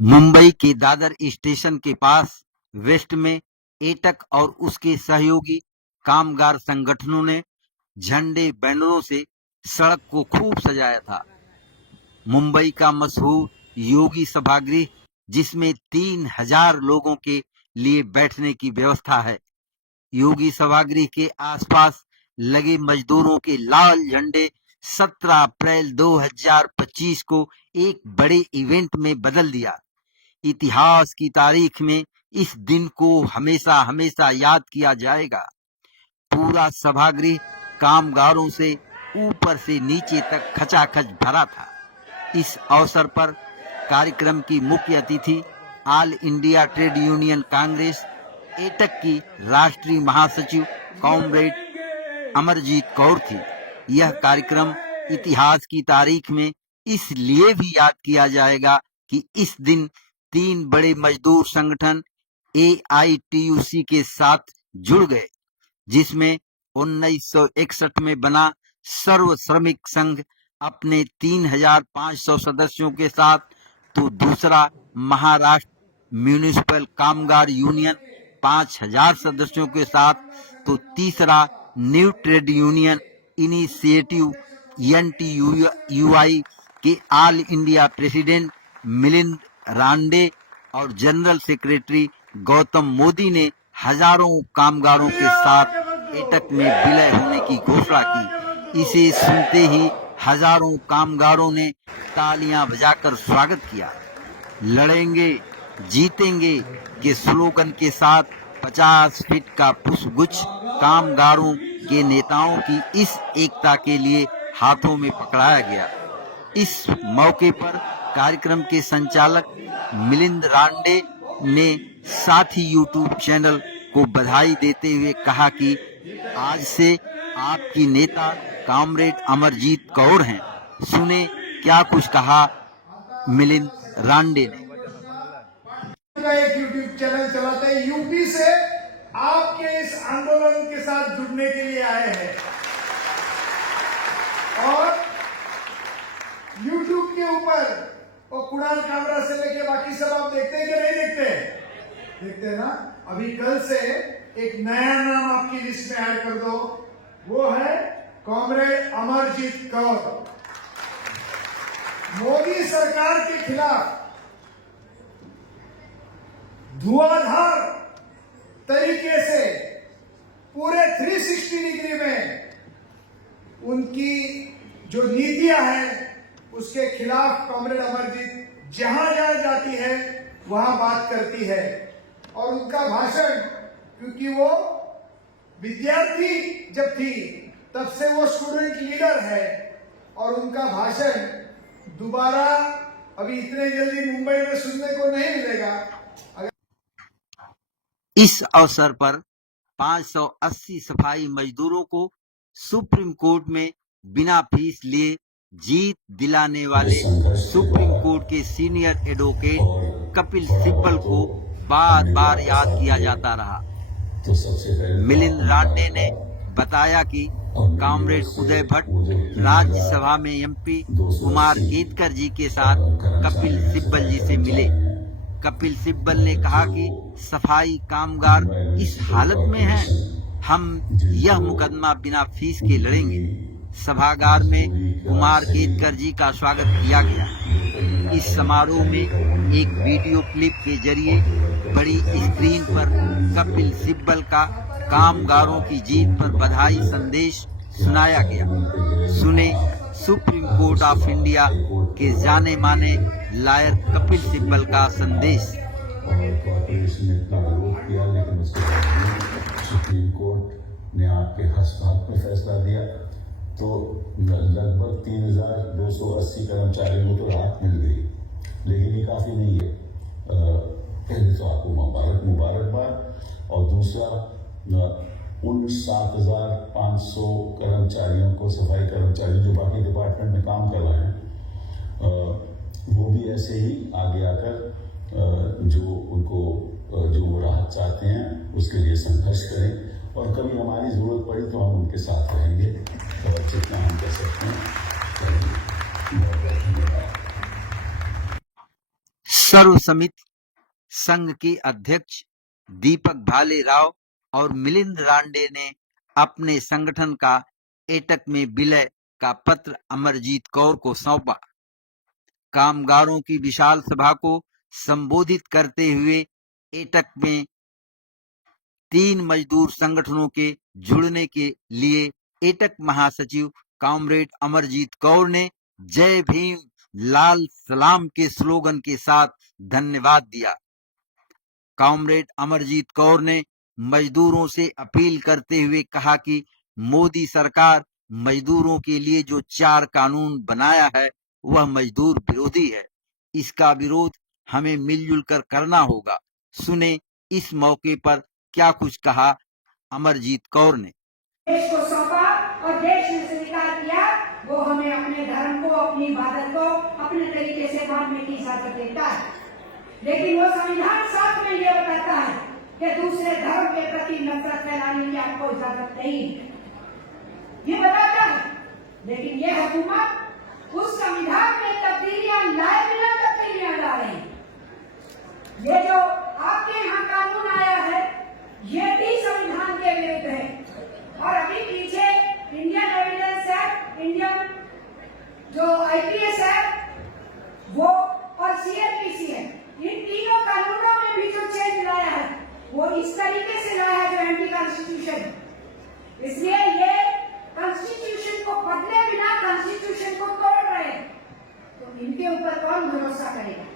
मुंबई के दादर स्टेशन के पास वेस्ट में एटक और उसके सहयोगी कामगार संगठनों ने झंडे बैनरों से सड़क को खूब सजाया था। मुंबई का मशहूर योगी सभागृह, जिसमें 3,000 लोगों के लिए बैठने की व्यवस्था है। योगी सभागृह के आसपास लगे मजदूरों के लाल झंडे 17 अप्रैल 2025 को एक बड़े इवेंट में बदल दिया। इतिहास की तारीख में इस दिन को हमेशा हमेशा याद किया जाएगा। पूरा सभागृह कामगारों से ऊपर से नीचे तक खचाखच भरा था। इस अवसर पर कार्यक्रम की मुख्य अतिथि all India trade union Congress AITUC की राष्ट्रीय महासचिव कॉमरेड अमरजीत कौर थी। यह कार्यक्रम इतिहास की तारीख में इसलिए भी याद किया जाएगा कि इस दिन 3 बड़े मजदूर संगठन AITUC के साथ जुड़ गए, जिसमें 1961 में बना सर्व श्रमिक संघ अपने 3,500 सदस्यों के साथ, तो दूसरा महाराष्ट्र म्यूनिसिपल कामगार यूनियन 5,000 सदस्यों के साथ, तो तीसरा new trade union initiative NTUI के ऑल इंडिया प्रेसिडेंट मिलिंद रांडे और जनरल सेक्रेटरी गौतम मोदी ने हजारों कामगारों के साथ एटक में विलय होने की घोषणा की। इसे सुनते ही हजारों कामगारों ने तालियां बजाकर स्वागत किया। लड़ेंगे जीतेंगे के स्लोगन के साथ 50 फीट का पुष्पगुच्छ कामगारों के नेताओं की इस एकता के लिए हाथों में पकड़ाया गया। इस मौके पर कार्यक्रम के संचालक मिलिंद रांडे ने साथी यूट्यूब चैनल को बधाई देते हुए कहा कि आज से आपकी नेता कॉमरेड अमरजीत कौर हैं। सुने क्या कुछ कहा मिलिंद रांडे ने। एक यूट्यूब चैनल चलाते हैं, यूपी से आपके इस आंदोलन के साथ जुड़ने के लिए आए हैं और यूट्यूब के ऊपर वो कुणाल कामरा से लेके बाकी सब आप देखते हैं कि नहीं देखते? देखते हैं ना। अभी कल से एक नया नाम आपकी लिस्ट में ऐड कर दो, वो है कॉमरेड अमरजीत कौर। मोदी सरकार के खिलाफ धुआंधार तरीके से पूरे 360 डिग्री में उनकी जो नीतियां हैं उसके खिलाफ कॉमरेड अमरजीत जहां जहां जाती है वहां बात करती है। और उनका भाषण, क्योंकि वो विद्यार्थी जब थी तब से वो स्टूडेंट लीडर है, और उनका भाषण दोबारा अभी इतने जल्दी मुंबई में सुनने को नहीं मिलेगा। इस अवसर पर 580 सफाई मजदूरों को सुप्रीम कोर्ट में बिना फीस लिए जीत दिलाने वाले सुप्रीम कोर्ट के सीनियर एडवोकेट कपिल सिब्बल को बार बार याद किया जाता रहा। मिलिंद रांडे ने बताया कि कॉमरेड उदय भट्ट राज्यसभा में MP कुमार केतकर जी के साथ कपिल सिब्बल जी से मिले। कपिल सिब्बल ने कहा कि सफाई कामगार इस हालत में हैं, हम यह मुकदमा बिना फीस के लड़ेंगे। सभागार में कुमार केतकर जी का स्वागत किया गया। इस समारोह में एक वीडियो क्लिप के जरिए बड़ी स्क्रीन पर कपिल सिब्बल का कामगारों की जीत पर बधाई संदेश सुनाया गया। सुने सुप्रीम कोर्ट ऑफ इंडिया के जाने माने लॉयर कपिल सिब्बल का संदेश। सुप्रीम कोर्ट ने आपके हक में फैसला दिया, तो लगभग 3,280 कर्मचारियों को तो राहत मिल गई, लेकिन ये काफी नहीं है। पहले तो आपको मुबारकबाद, और दूसरा उन 7,500 कर्मचारियों को, सफाई कर्मचारी जो बाकी डिपार्टमेंट में काम कर रहे हैं, वो भी ऐसे ही आगे आकर जो उनको जो वो राहत चाहते हैं उसके लिए संघर्ष करें, और कभी हमारी जरूरत पड़ी तो हम उनके साथ रहेंगे, और जितना हम कर सकते हैं करेंगे। सर्व समिति संघ के अध्यक्ष दीपक भाले राव और मिलिंद रांडे ने अपने संगठन का एटक में विलय का पत्र अमरजीत कौर को सौंपा। कामगारों की विशाल सभा को संबोधित करते हुए एटक में 3 मजदूर संगठनों के जुड़ने के लिए एटक महासचिव कॉमरेड अमरजीत कौर ने जय भीम लाल सलाम के स्लोगन के साथ धन्यवाद दिया। कॉमरेड अमरजीत कौर ने मजदूरों से अपील करते हुए कहा कि मोदी सरकार मजदूरों के लिए जो 4 कानून बनाया है वह मजदूर विरोधी है। इसका विरोध हमें मिलजुल कर करना होगा। सुने इस मौके पर क्या कुछ कहा अमरजीत कौर ने। देश को सौंपा और देश ने स्वीकार किया, वो हमें अपने धर्म को, अपनी इबादत को अपने तरीके से मानने की इजाजत देता है। लेकिन वो संविधान साथ में ये बताता है कि दूसरे धर्म के प्रति नफरत फैलाने की आपको इजाजत नहीं है, ये बताता है। लेकिन ये हुकूमत उस संविधान में तब्दीलियां लाए बिना तब्दीलियां ला रही। ये जो आपके यहाँ कानून आया है ये भी संविधान के विरुद्ध है। और अभी पीछे इंडियन एविडेंस एक्ट, इंडियन जो आईपीएस है वो और सीएपीसी है, इन तीनों कानूनों में भी जो चेंज लाया है वो इस तरीके से लाया है जो एंटी कॉन्स्टिट्यूशन है। इसलिए ये कॉन्स्टिट्यूशन को बदले बिना कॉन्स्टिट्यूशन को तोड़ रहे हैं, तो इनके ऊपर कौन भरोसा करेगा।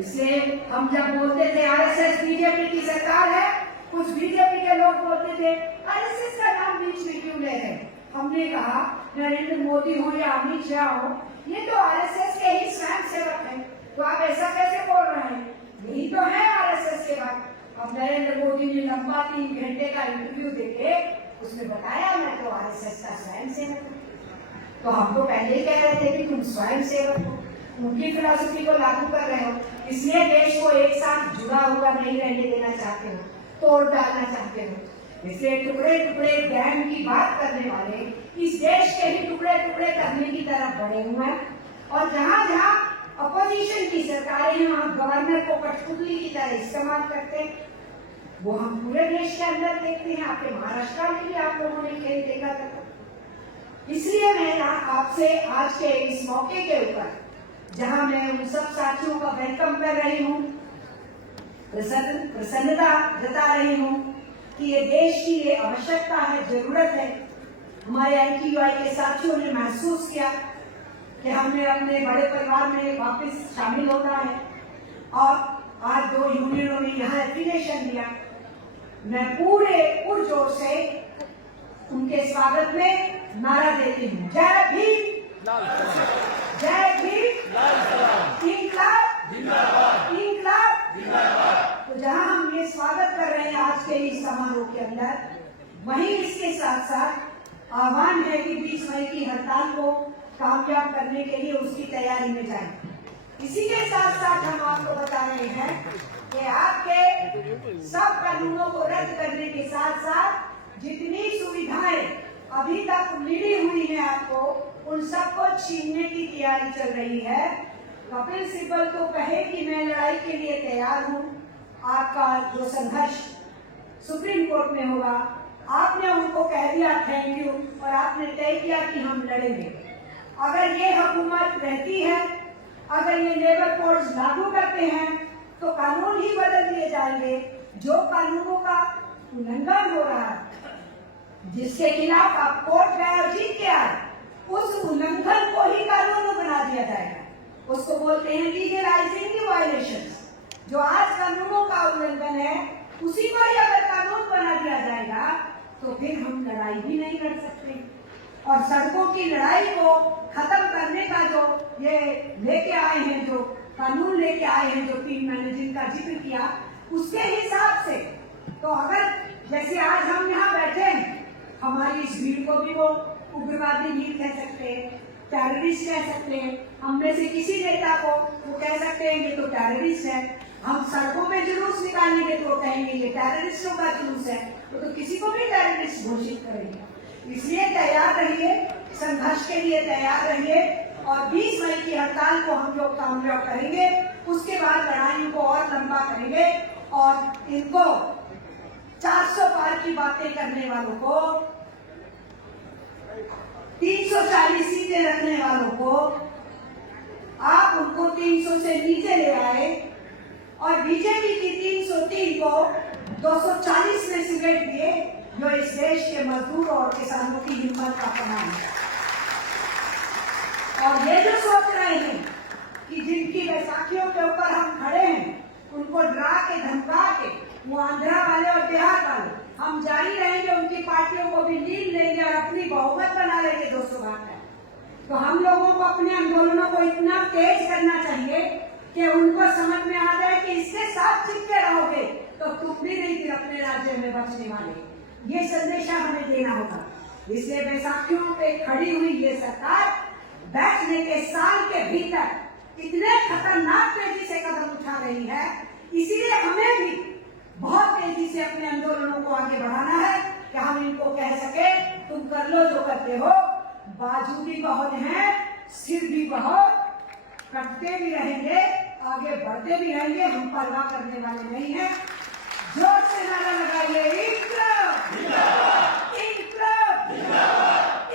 इसलिए हम जब बोलते थे आरएसएस बीजेपी की सरकार है, कुछ बीजेपी के लोग बोलते थे आरएसएस का नाम बीच में क्यों ले रहे। हमने कहा नरेंद्र मोदी हो या अमित शाह हो, ये तो आरएसएस के ही स्वयं सेवक हैं, तो आप ऐसा कैसे बोल रहे हैं, यही तो है आरएसएस के बाद। अब नरेंद्र मोदी ने लंबा 3 घंटे का इंटरव्यू देके उसने बताया मैं तो आरएसएस का स्वयं सेवक हूँ। तो हम तो पहले ही कह रहे थे कि तुम स्वयं सेवक हो, उनकी फिलॉसफी को लागू कर रहे हो, इसलिए देश को एक साथ जुड़ा हुआ नहीं रहने देना चाहते हो, तोड़ डालना चाहते हो। इसलिए टुकड़े टुकड़े गैंग की बात करने वाले इस देश के ही टुकड़े टुकड़े करने की तरफ बढ़े हुए हैं। और जहाँ जहाँ अपोजिशन की सरकारें हैं वहाँ गवर्नर को कठपुतली की तरह इस्तेमाल करते हैं। वो हम पूरे देश के अंदर देखते हैं, आपके महाराष्ट्र में भी आप लोगों ने खेल देखा था। इसलिए मैं आपसे आज के इस मौके के ऊपर, जहां मैं उन सब साथियों का वेलकम कर रही हूँ, प्रसन्नता जता रही हूँ कि ये देश की ये आवश्यकता है, जरूरत है। हमारे एनटीयूआई के साथियों ने महसूस किया कि हमने अपने बड़े परिवार में वापस शामिल होना है और आज 2 यूनियनों ने यहाँ एप्लीकेशन दिया। मैं पूरे पुरजोर से उनके स्वागत में नारा देती हूँ, जय भीम, जय भीम, इंकलाब, इंकलाब। तो जहाँ हम ये स्वागत कर रहे हैं आज के इस समारोह के अंदर, वहीं इसके साथ साथ आह्वान है कि 20 मई की हड़ताल को कामयाब करने के लिए उसकी तैयारी में जाएं। इसी के साथ साथ हम आपको बता रहे हैं कि आपके सब कानूनों को रद्द करने के साथ साथ जितनी सुविधाएं अभी तक मिली हुई है आपको, उन सबको छीनने की तैयारी चल रही है। कपिल सिब्बल तो कहे कि मैं लड़ाई के लिए तैयार हूँ, आपका जो संघर्ष सुप्रीम कोर्ट में होगा, आपने उनको कह दिया थैंक यू और आपने तय किया कि हम लड़ेंगे। अगर ये हुकूमत रहती है, अगर ये लेबर कोड्स लागू करते हैं तो कानून ही बदल दिए जाएंगे। जो कानूनों का उल्लंघन हो रहा है, जिसके खिलाफ आप कोर्ट गए और जीत के आए, उस उल्लंघन को ही कानून बना दिया जाएगा। उसको बोलते हैं लीगलाइजिंग द वायलेशंस। जो आज कानूनों का उल्लंघन है उसी को ही अगर कानून बना दिया जाएगा तो फिर हम लड़ाई भी नहीं लड़ सकते। और सड़कों की लड़ाई को खत्म करने का जो ये लेके आए हैं, जो कानून लेके आए हैं, जो 3 मैंने जिनका जिक्र किया, उसके हिसाब से तो अगर जैसे आज हम यहाँ बैठे हैं, हमारी इस भीड़ को भी वो उग्रवादी भीड़ कह सकते हैं, टेररिस्ट कह सकते हैं, हम में से किसी नेता को वो कह सकते हैं ये तो टेररिस्ट है। हम सड़कों में जुलूस निकालेंगे तो कहेंगे ये टेररिस्टों का जुलूस है, तो किसी को भी टेररिस्ट घोषित करेंगे। इसलिए तैयार रहिए, संघर्ष के लिए तैयार रहिए और 20 मई की हड़ताल को हम लोग कामयाब करेंगे। उसके बाद लड़ाई और इनको 400 पार की बातें करने वालों को, 340 सीटें रखने वालों को आप उनको 300 से नीचे ले आए और बीजेपी की 303 को 240 में सिमट दिए, जो इस देश के मजदूरों और किसानों की हिम्मत का प्रमाण है। और ये जो सोच रहे हैं कि जिनकी बैसाखियों के ऊपर हम खड़े हैं, उनको डरा के धमका के, वो आंध्रा वाले और बिहार वाले, हम जारी रहेंगे, उनकी पार्टियों को भी लीड लेंगे और अपनी बहुमत बना लेंगे 200 बार। तो हम लोगों को अपने आंदोलनों को इतना तेज करना चाहिए कि उनको समझ में आ जाए कि इसके साथ चिपके रहोगे तो तुम भी नहीं फिर अपने राज्य में बचने वाले। ये संदेशा हमें देना होगा। इसलिए बैसाखियों पे खड़ी हुई ये सरकार बैठने के साल के भीतर इतने खतरनाक तेजी से कदम उठा रही है, इसीलिए हमें भी बहुत तेजी से अपने आंदोलनों को आगे बढ़ाना है कि हम इनको कह सके तुम कर लो जो करते हो, बाजू भी बहुत हैं, सिर भी बहुत, करते भी रहेंगे, आगे बढ़ते भी रहेंगे, हम परवाह करने वाले नहीं हैं। जोर से नारा लगाइए, इंकलाब इंकलाब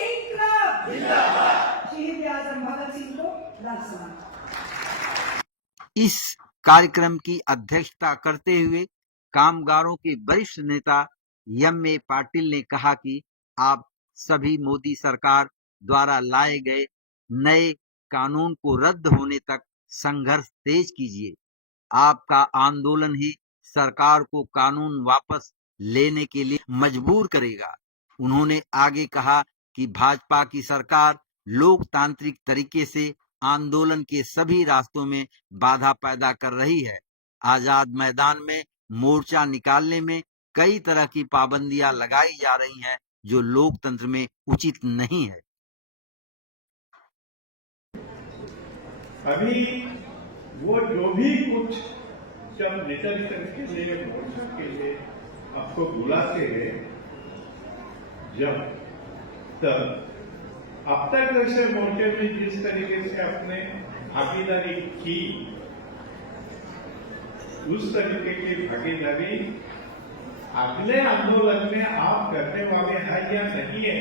इंकलाब। शहीद आजम भगत सिंह को लाल सलाम। इस कार्यक्रम की अध्यक्षता करते हुए कामगारों के वरिष्ठ नेता एम.ए. पाटिल ने कहा कि आप सभी मोदी सरकार द्वारा लाए गए नए कानून को रद्द होने तक संघर्ष तेज कीजिए। आपका आंदोलन ही सरकार को कानून वापस लेने के लिए मजबूर करेगा। उन्होंने आगे कहा कि भाजपा की सरकार लोकतांत्रिक तरीके से आंदोलन के सभी रास्तों में बाधा पैदा कर रही है। आजाद मैदान में मोर्चा निकालने में कई तरह की पाबंदियां लगाई जा रही हैं, जो लोकतंत्र में उचित नहीं है। अभी वो जो भी कुछ जब निकल के लिए मोर्चा के लिए आपको बुलाते हैं, जब तब अब तक ऐसे मोर्चे में जिस तरीके से आपने भागीदारी की, उस तरीके की भागीदारी अगले आंदोलन में आप करने वाले हैं या नहीं है,